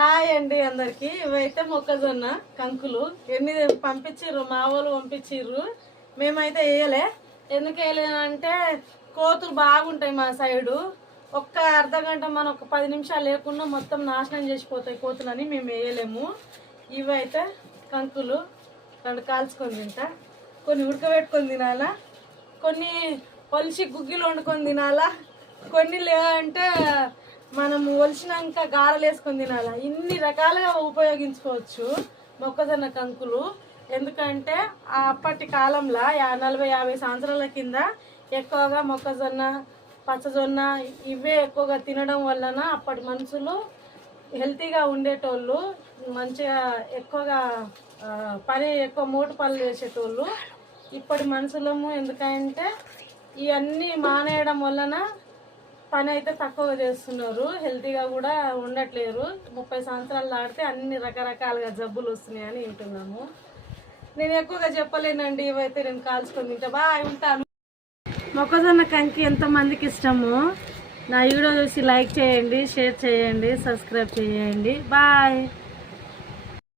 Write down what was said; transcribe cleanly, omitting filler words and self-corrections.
Hi అండి అందరికి. ఇవైతే మొక్కజొన్న కంకులు ఎన్ని పంపించిర్రు, మా వాళ్ళు పంపించిర్రు. మేమైతే వేయలే. ఎందుకు వేయలేనంటే కోతులు బాగుంటాయి మా సైడు. ఒక్క అర్ధ గంట మనం ఒక 10 నిమిషాలు లేకుండా మొత్తం నాశనం చేసిపోతాయి కోతులని మేము వేయలేము. ఇవైతే కంకులు రెండు కాల్చుకొని తింటా, కొన్ని ఉడకబెట్టుకొని తినాలా, కొన్ని పొలిసి గుగ్గిలు వండుకొని తినాలా, కొన్ని లేదంటే మనం ఒలిసినాక గారెలు వేసుకొని తినాలా. ఇన్ని రకాలుగా ఉపయోగించుకోవచ్చు మొక్కజొన్న కంకులు. ఎందుకంటే అప్పటి కాలంలో 40-50 సంవత్సరాల కింద ఎక్కువగా మొక్కజొన్న, పచ్చజొన్న ఇవే ఎక్కువగా తినడం వలన అప్పటి మనుషులు హెల్తీగా ఉండేటోళ్ళు, మంచిగా ఎక్కువగా ఎక్కువ మూట పనులు చేసేటోళ్ళు. ఇప్పటి మనుషులము ఎందుకంటే ఇవన్నీ మానేయడం వలన పని అయితే తక్కువగా చేస్తున్నారు, హెల్తీగా కూడా ఉండట్లేరు. 30 సంవత్సరాలు దాటితే అన్ని రకరకాలుగా జబ్బులు వస్తున్నాయని వింటున్నాము. నేను ఎక్కువగా చెప్పలేనండి, ఇవైతే నేను కాల్చుకొని తింటా. బాయ్, ఉంటాను. మొక్కజొన్న కంకి ఎంతమందికి ఇష్టమో నా వీడియో చూసి లైక్ చేయండి, షేర్ చేయండి, సబ్స్క్రైబ్ చేయండి. బాయ్.